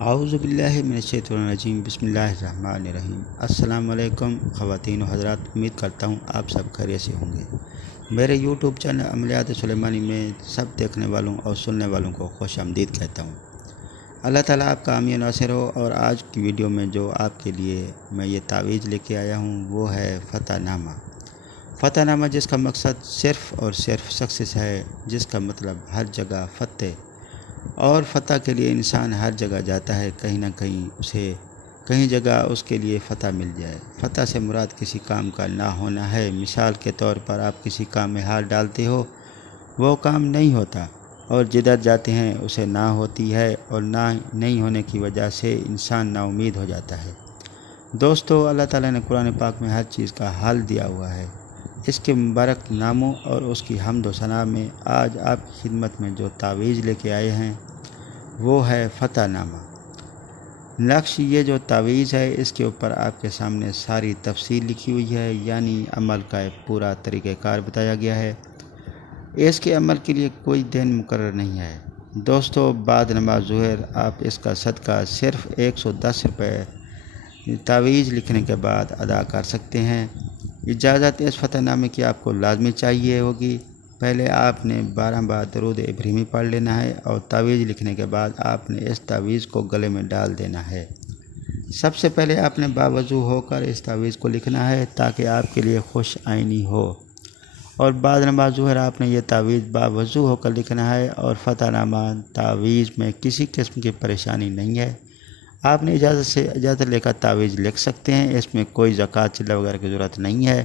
اعوذ باللہ من الشیطان الرجیم بسم اللہ الرحمن الرحیم۔ السلام علیکم خواتین و حضرات، امید کرتا ہوں آپ سب خیریت سے ہوں گے۔ میرے یوٹیوب چینل عملیات سلیمانی میں سب دیکھنے والوں اور سننے والوں کو خوش آمدید کہتا ہوں۔ اللہ تعالیٰ آپ کا حامی و ناصر ہو۔ اور آج کی ویڈیو میں جو آپ کے لیے میں یہ تعویذ لے کے آیا ہوں وہ ہے فتح نامہ۔ فتح نامہ جس کا مقصد صرف اور صرف سکسیس ہے، جس کا مطلب ہر جگہ فتح، اور فتح کے لیے انسان ہر جگہ جاتا ہے، کہیں نہ کہیں جگہ اس کے لیے فتح مل جائے۔ فتح سے مراد کسی کام کا نہ ہونا ہے۔ مثال کے طور پر آپ کسی کام میں ہاتھ ڈالتے ہو، وہ کام نہیں ہوتا، اور جدھر جاتے ہیں اسے نہ ہوتی ہے، اور نہ نہیں ہونے کی وجہ سے انسان نا امید ہو جاتا ہے۔ دوستو، اللہ تعالیٰ نے قرآن پاک میں ہر چیز کا حل دیا ہوا ہے۔ اس کے مبارک ناموں اور اس کی حمد و ثنا میں آج آپ کی خدمت میں جو تعویذ لے کے آئے ہیں وہ ہے فتح نامہ۔ نقش یہ جو تعویذ ہے، اس کے اوپر آپ کے سامنے ساری تفصیل لکھی ہوئی ہے، یعنی عمل کا ایک پورا طریقہ کار بتایا گیا ہے۔ اس کے عمل کے لیے کوئی دن مقرر نہیں ہے۔ دوستو، بعد نماز ظہر آپ اس کا صدقہ صرف 110 روپے تعویذ لکھنے کے بعد ادا کر سکتے ہیں۔ اجازت اس فتح نامے کی آپ کو لازمی چاہیے ہوگی۔ پہلے آپ نے 12 بار درود ابراہیمی پڑھ لینا ہے، اور تعویذ لکھنے کے بعد آپ نے اس تعویذ کو گلے میں ڈال دینا ہے۔ سب سے پہلے آپ نے باوضو ہو کر اس تعویذ کو لکھنا ہے تاکہ آپ کے لیے خوش آئینی ہو، اور بعد نماز ظہر آپ نے یہ تعویذ باوضو ہو کر لکھنا ہے۔ اور فتح نامہ تعویذ میں کسی قسم کی پریشانی نہیں ہے، آپ نے اجازت لے کر تعویذ لکھ سکتے ہیں۔ اس میں کوئی زکوٰۃ چلہ وغیرہ کی ضرورت نہیں ہے۔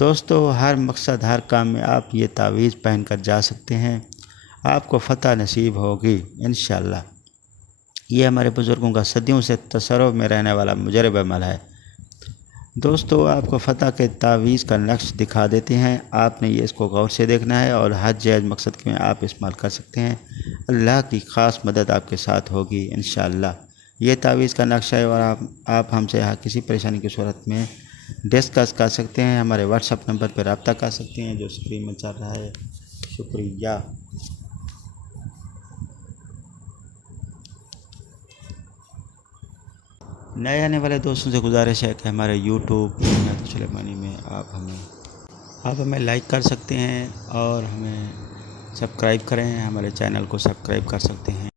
دوستو، ہر مقصد ہر کام میں آپ یہ تعویذ پہن کر جا سکتے ہیں، آپ کو فتح نصیب ہوگی انشاءاللہ۔ یہ ہمارے بزرگوں کا صدیوں سے تصرف میں رہنے والا مجرب عمل ہے۔ دوستو، آپ کو فتح کے تعویذ کا نقش دکھا دیتے ہیں، آپ نے یہ اس کو غور سے دیکھنا ہے، اور ہر جائز مقصد میں آپ استعمال کر سکتے ہیں۔ اللہ کی خاص مدد آپ کے ساتھ ہوگی انشاءاللہ۔ یہ تعویذ کا نقشہ ہے، اور آپ ہم سے کسی پریشانی کی صورت میں ڈسکس کر سکتے ہیں۔ ہمارے واٹس ایپ نمبر پہ رابطہ کر سکتے ہیں جو اسکرین میں چل رہا ہے۔ شکریہ۔ نئے آنے والے دوستوں سے گزارش ہے کہ ہمارے یوٹیوب عملیات سلیمانی میں آپ ہمیں لائک کر سکتے ہیں، اور ہمیں سبسکرائب کریں، ہمارے چینل کو سبسکرائب کر سکتے ہیں۔